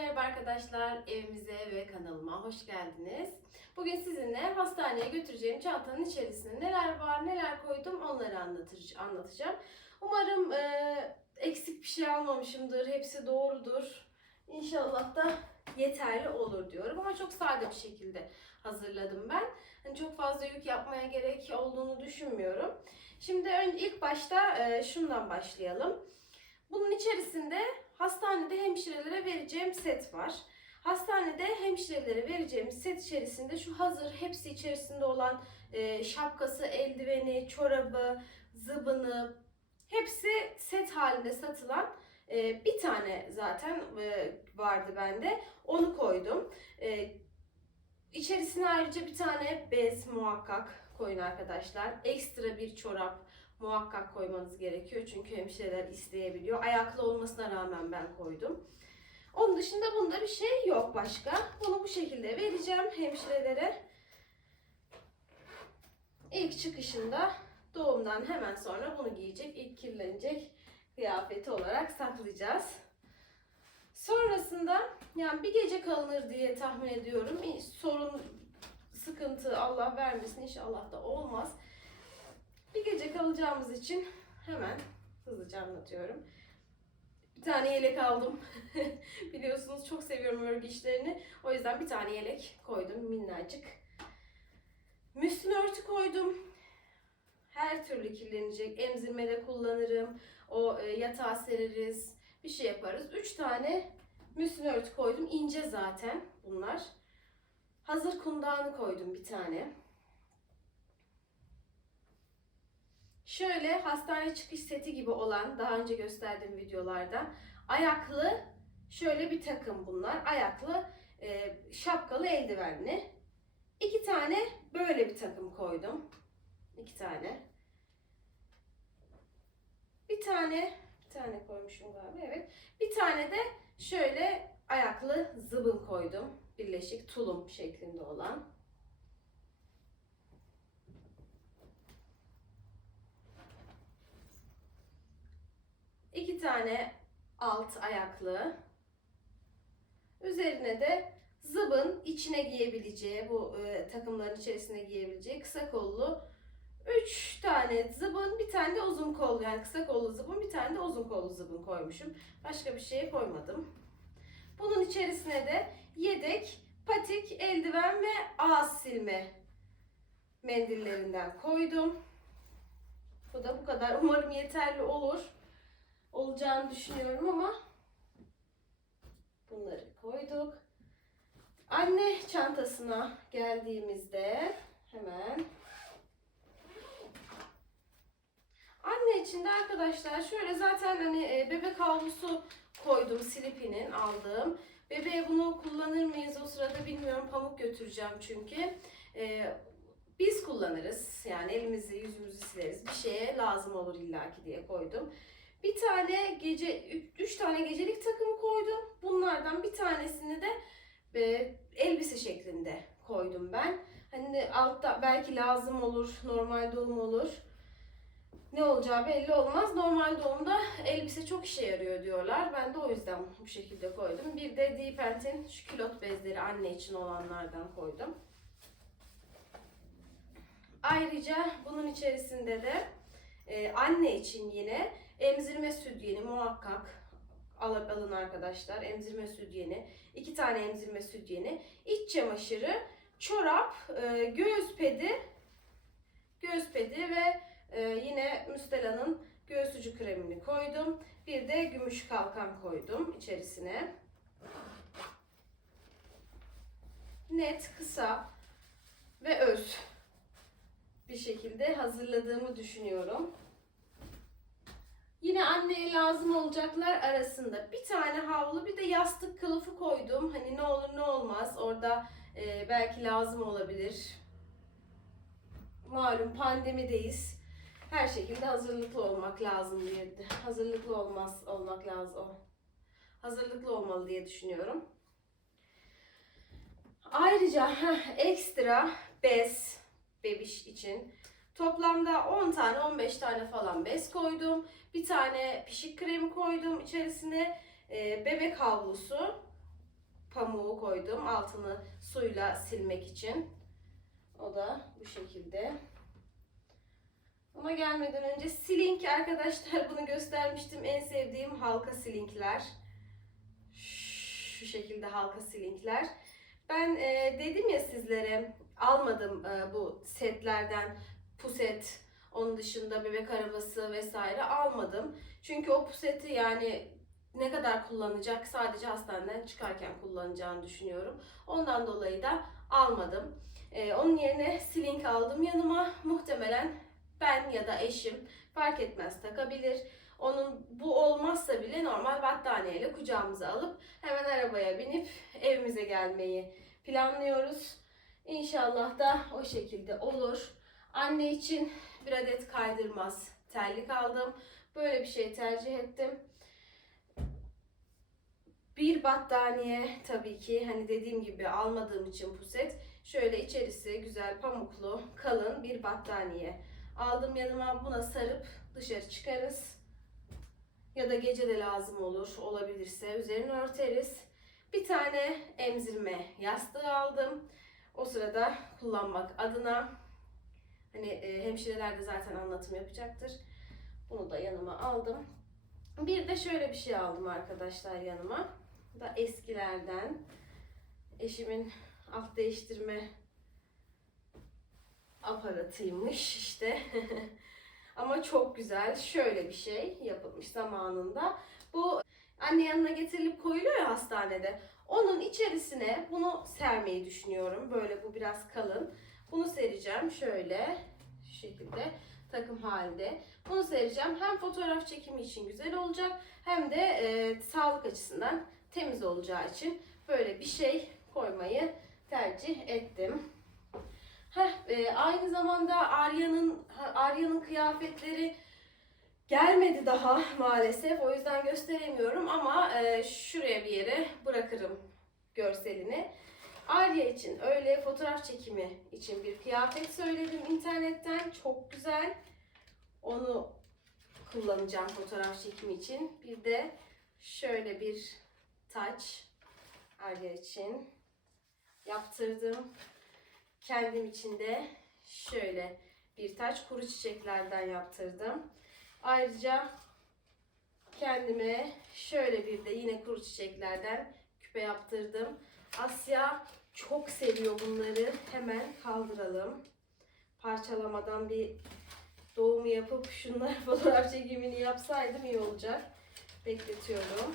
merhaba arkadaşlar. Evimize ve kanalıma hoş geldiniz. Bugün sizinle hastaneye götüreceğim çantanın içerisinde neler var, neler koydum onları anlatacağım. Umarım e, eksik bir şey almamışımdır, hepsi doğrudur. İnşallah da yeterli olur diyorum ama çok sade bir şekilde hazırladım ben. Hani çok fazla yük yapmaya gerek olduğunu düşünmüyorum. Şimdi önce ilk başta e, şundan başlayalım. Bunun içerisinde hastanede hemşirelere vereceğim set var. Hastanede hemşirelere vereceğim set içerisinde şu hazır hepsi içerisinde olan e, şapkası, eldiveni, çorabı, zıbını hepsi set halinde satılan e, bir tane zaten e, vardı bende. Onu koydum. E, içerisine ayrıca bir tane bez muhakkak koyun arkadaşlar. Ekstra bir çorap muhakkak koymanız gerekiyor. Çünkü hemşireler isteyebiliyor. Ayaklı olmasına rağmen ben koydum. Onun dışında bunda bir şey yok başka. Bunu bu şekilde vereceğim hemşirelere. İlk çıkışında doğumdan hemen sonra bunu giyecek, ilk kirlenecek kıyafeti olarak saklayacağız. Sonrasında yani bir gece kalınır diye tahmin ediyorum. Sorun, sıkıntı Allah vermesin inşallah da olmaz. Bir gece kalacağımız için hemen hızlıca anlatıyorum. Bir tane yelek aldım. Biliyorsunuz çok seviyorum örgü işlerini. O yüzden bir tane yelek koydum minnacık. Müslüm örtü koydum. Her türlü kirlenecek. Emzirmede kullanırım. O e, yatağa sereriz. Bir şey yaparız. Üç tane müslüm örtü koydum. İnce zaten bunlar. Hazır kundağını koydum bir tane. Şöyle hastane çıkış seti gibi olan daha önce gösterdiğim videolarda ayaklı şöyle bir takım bunlar. Ayaklı e, şapkalı eldivenli. İki tane böyle bir takım koydum. İki tane. Bir tane bir tane koymuşum galiba evet. Bir tane de şöyle ayaklı zıbın koydum. Birleşik tulum şeklinde olan. İki tane alt ayaklı. Üzerine de zıbın içine giyebileceği, bu e, takımların içerisine giyebileceği kısa kollu 3 tane zıbın, bir tane de uzun kollu yani kısa kollu zıbın, bir tane de uzun kollu zıbın koymuşum. Başka bir şey koymadım. Bunun içerisine de yedek, patik, eldiven ve ağız silme mendillerinden koydum. Bu da bu kadar. Umarım yeterli olur olacağını düşünüyorum ama bunları koyduk. Anne çantasına geldiğimizde hemen anne içinde arkadaşlar şöyle zaten hani e, bebek havlusu koydum Slippy'nin aldığım. Bebeğe bunu kullanır mıyız o sırada bilmiyorum. Pamuk götüreceğim çünkü. Ee, biz kullanırız. Yani elimizi yüzümüzü sileriz. Bir şeye lazım olur illaki diye koydum. Bir tane gece, üç tane gecelik takım koydum. Bunlardan bir tanesini de e, elbise şeklinde koydum ben. Hani altta belki lazım olur, normal doğum olur. Ne olacağı belli olmaz. Normal doğumda elbise çok işe yarıyor diyorlar. Ben de o yüzden bu şekilde koydum. Bir de Deepent'in şu külot bezleri anne için olanlardan koydum. Ayrıca bunun içerisinde de e, anne için yine Emzirme sütyeni muhakkak alıp alın arkadaşlar. Emzirme sütyeni, iki tane emzirme sütyeni, iç çamaşırı, çorap, e, göğüs pedi, göğüs pedi ve e, yine Müstela'nın göğsücü kremini koydum. Bir de gümüş kalkan koydum içerisine. Net, kısa ve öz bir şekilde hazırladığımı düşünüyorum. Yine anneye lazım olacaklar arasında bir tane havlu bir de yastık kılıfı koydum. Hani ne olur ne olmaz orada e, belki lazım olabilir. Malum pandemideyiz. Her şekilde hazırlıklı olmak lazım diye hazırlıklı olmaz olmak lazım. Hazırlıklı olmalı diye düşünüyorum. Ayrıca ekstra bez bebiş için Toplamda 10 tane 15 tane falan bez koydum. Bir tane pişik kremi koydum içerisine. E, bebek havlusu. pamuğu koydum. Altını suyla silmek için. O da bu şekilde. Ama gelmeden önce silink arkadaşlar bunu göstermiştim. En sevdiğim halka silinkler. Şu şekilde halka silinkler. Ben e, dedim ya sizlere almadım e, bu setlerden puset, onun dışında bebek arabası vesaire almadım. Çünkü o puseti yani ne kadar kullanacak sadece hastaneden çıkarken kullanacağını düşünüyorum. Ondan dolayı da almadım. E, onun yerine silink aldım yanıma. Muhtemelen ben ya da eşim fark etmez takabilir. Onun bu olmazsa bile normal battaniyeyle kucağımıza alıp hemen arabaya binip evimize gelmeyi planlıyoruz. İnşallah da o şekilde olur. Anne için bir adet kaydırmaz terlik aldım. Böyle bir şey tercih ettim. Bir battaniye tabii ki hani dediğim gibi almadığım için puset. Şöyle içerisi güzel pamuklu kalın bir battaniye aldım yanıma. Buna sarıp dışarı çıkarız. Ya da gece de lazım olur olabilirse üzerini örteriz. Bir tane emzirme yastığı aldım. O sırada kullanmak adına. Hani e, hemşireler de zaten anlatım yapacaktır. Bunu da yanıma aldım. Bir de şöyle bir şey aldım arkadaşlar yanıma. Bu da eskilerden. Eşimin alt değiştirme aparatıymış işte. Ama çok güzel. Şöyle bir şey yapılmış zamanında. Bu anne yanına getirilip koyuluyor ya hastanede. Onun içerisine bunu sermeyi düşünüyorum. Böyle bu biraz kalın. Bunu sereceğim şöyle şu şekilde takım halinde. Bunu sereceğim. Hem fotoğraf çekimi için güzel olacak hem de e, sağlık açısından temiz olacağı için böyle bir şey koymayı tercih ettim. Heh, e, aynı zamanda Arya'nın Arya'nın kıyafetleri gelmedi daha maalesef. O yüzden gösteremiyorum ama e, şuraya bir yere bırakırım görselini. Arya için öyle fotoğraf çekimi için bir kıyafet söyledim internetten. Çok güzel. Onu kullanacağım fotoğraf çekimi için. Bir de şöyle bir taç Arya için yaptırdım. Kendim için de şöyle bir taç kuru çiçeklerden yaptırdım. Ayrıca kendime şöyle bir de yine kuru çiçeklerden küpe yaptırdım. Asya çok seviyor bunları. Hemen kaldıralım. Parçalamadan bir doğumu yapıp şunlar fotoğraf çekimini yapsaydım iyi olacak. Bekletiyorum.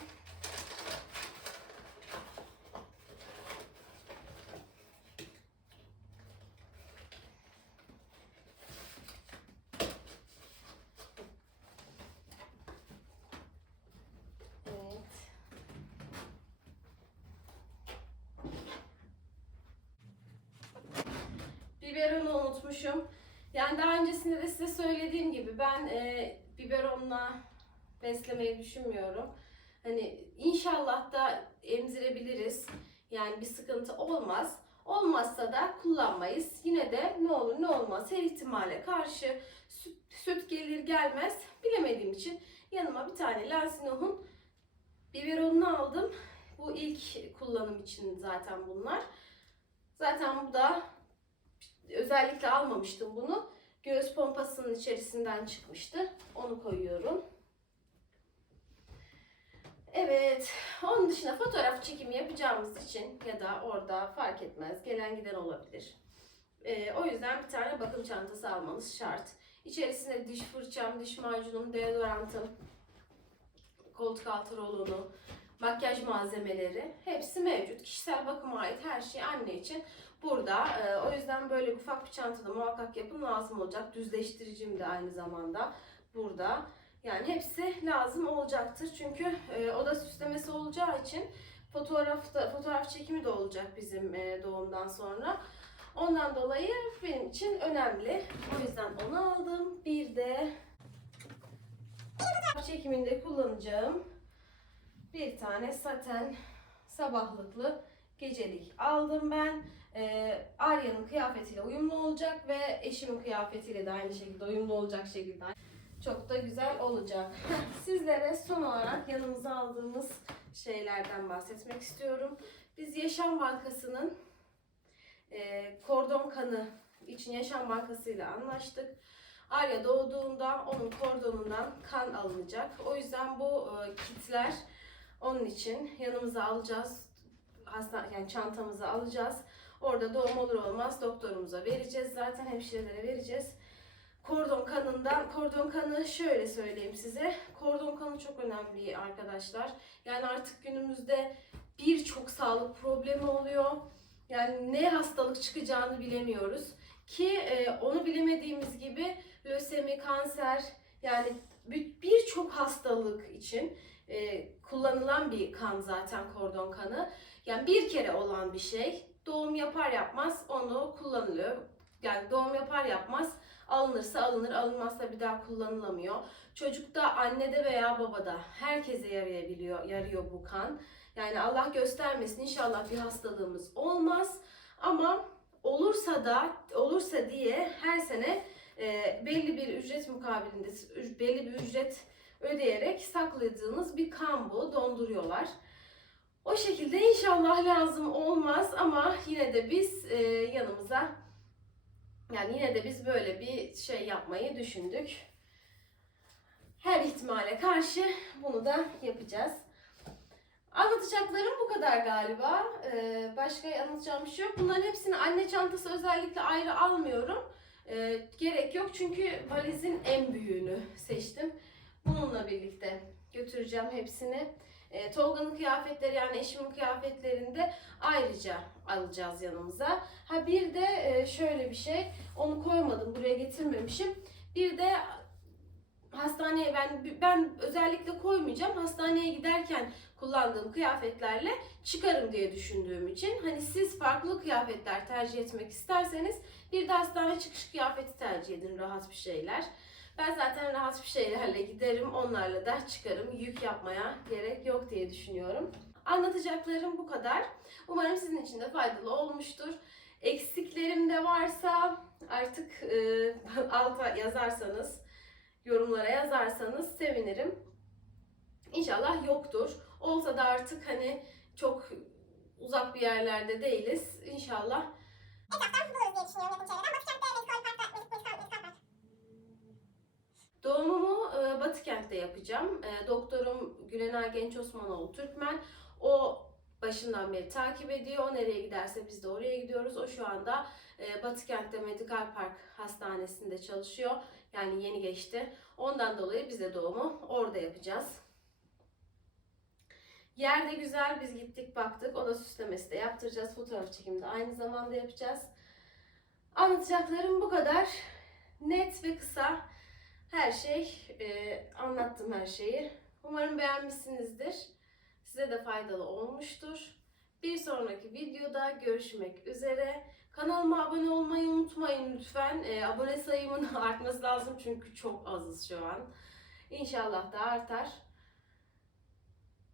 Evet. Biberonu unutmuşum. Yani daha öncesinde de size söylediğim gibi ben e, biberonla beslemeyi düşünmüyorum. Hani inşallah da emzirebiliriz. Yani bir sıkıntı olmaz. Olmazsa da kullanmayız. Yine de ne olur ne olmaz her ihtimale karşı süt, süt gelir gelmez bilemediğim için yanıma bir tane Lansinoh'un biberonunu aldım. Bu ilk kullanım için zaten bunlar. Zaten bu da özellikle almamıştım bunu. Göğüs pompasının içerisinden çıkmıştı. Onu koyuyorum. Evet, onun dışında fotoğraf çekimi yapacağımız için ya da orada fark etmez gelen giden olabilir. Ee, o yüzden bir tane bakım çantası almanız şart. İçerisinde diş fırçam, diş macunum, deodorantım, koltuk altı rolonu, makyaj malzemeleri hepsi mevcut. Kişisel bakıma ait her şey anne için burada. Ee, o yüzden böyle ufak bir çantada muhakkak yapın lazım olacak. Düzleştiricim de aynı zamanda burada. Yani hepsi lazım olacaktır. Çünkü e, oda süslemesi olacağı için fotoğrafta fotoğraf çekimi de olacak bizim e, doğumdan sonra. Ondan dolayı benim için önemli. O yüzden onu aldım. Bir de fotoğraf çekiminde kullanacağım bir tane saten sabahlıklı gecelik aldım ben. Ee, Arya'nın kıyafetiyle uyumlu olacak ve eşimin kıyafetiyle de aynı şekilde uyumlu olacak şekilde. Çok da güzel olacak. Sizlere son olarak yanımıza aldığımız şeylerden bahsetmek istiyorum. Biz Yaşam Bankası'nın e, kordon kanı için Yaşam Bankası ile anlaştık. Arya doğduğunda onun kordonundan kan alınacak. O yüzden bu e, kitler onun için yanımıza alacağız. Hasta, yani çantamıza alacağız. Orada doğum olur olmaz doktorumuza vereceğiz. Zaten hemşirelere vereceğiz. Kordon kanından, kordon kanı şöyle söyleyeyim size. Kordon kanı çok önemli arkadaşlar. Yani artık günümüzde birçok sağlık problemi oluyor. Yani ne hastalık çıkacağını bilemiyoruz. Ki e, onu bilemediğimiz gibi lösemi, kanser yani bir- birçok hastalık için e, kullanılan bir kan zaten kordon kanı. Yani bir kere olan bir şey. Doğum yapar yapmaz onu kullanılıyor. Yani doğum yapar yapmaz alınırsa alınır, alınmazsa bir daha kullanılamıyor. Çocukta, annede veya babada herkese yarayabiliyor, yarıyor bu kan. Yani Allah göstermesin inşallah bir hastalığımız olmaz. Ama olursa da olursa diye her sene e, belli bir ücret mukabilinde belli bir ücret ödeyerek sakladığınız bir kan bu. Donduruyorlar. O şekilde inşallah lazım olmaz ama yine de biz e, yanımıza yani yine de biz böyle bir şey yapmayı düşündük. Her ihtimale karşı bunu da yapacağız. Anlatacaklarım bu kadar galiba. Ee, başka anlatacağım bir şey yok. Bunların hepsini anne çantası özellikle ayrı almıyorum. Ee, gerek yok çünkü valizin en büyüğünü seçtim. Bununla birlikte götüreceğim hepsini. Ee, Tolga'nın kıyafetleri yani eşimin kıyafetlerini de ayrıca alacağız yanımıza. Ha bir de e, şöyle bir şey. Onu koymadım, buraya getirmemişim. Bir de hastaneye ben ben özellikle koymayacağım. Hastaneye giderken kullandığım kıyafetlerle çıkarım diye düşündüğüm için hani siz farklı kıyafetler tercih etmek isterseniz bir de hastane çıkış kıyafeti tercih edin rahat bir şeyler. Ben zaten rahat bir şeylerle giderim. Onlarla da çıkarım. Yük yapmaya gerek yok diye düşünüyorum. Anlatacaklarım bu kadar. Umarım sizin için de faydalı olmuştur. Eksiklerim de varsa artık e, alta yazarsanız, yorumlara yazarsanız sevinirim. İnşallah yoktur. Olsa da artık hani çok uzak bir yerlerde değiliz. İnşallah Etraftan buluruz diye düşünüyorum yakın çevreden. Batıkent'te Medikal Park'ta, Medikal Medikal Doğumumu e, Batı kentte yapacağım. E, doktorum Gülenay Genç Osmanoğlu Türkmen. O başından beri takip ediyor. O nereye giderse biz de oraya gidiyoruz. O şu anda e, Batı kentte Medikal Park Hastanesi'nde çalışıyor. Yani yeni geçti. Ondan dolayı biz de doğumu orada yapacağız. Yer de güzel. Biz gittik baktık. O da süslemesi de yaptıracağız. Fotoğraf çekimi de aynı zamanda yapacağız. Anlatacaklarım bu kadar. Net ve kısa. Her şey, e, anlattım her şeyi. Umarım beğenmişsinizdir. Size de faydalı olmuştur. Bir sonraki videoda görüşmek üzere. Kanalıma abone olmayı unutmayın lütfen. E, abone sayımın artması lazım çünkü çok azız şu an. İnşallah da artar.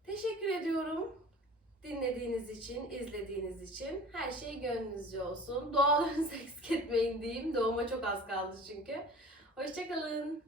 Teşekkür ediyorum. Dinlediğiniz için, izlediğiniz için. Her şey gönlünüzce olsun. Dualarınızı eksik etmeyin diyeyim. Doğuma çok az kaldı çünkü. Hoşçakalın.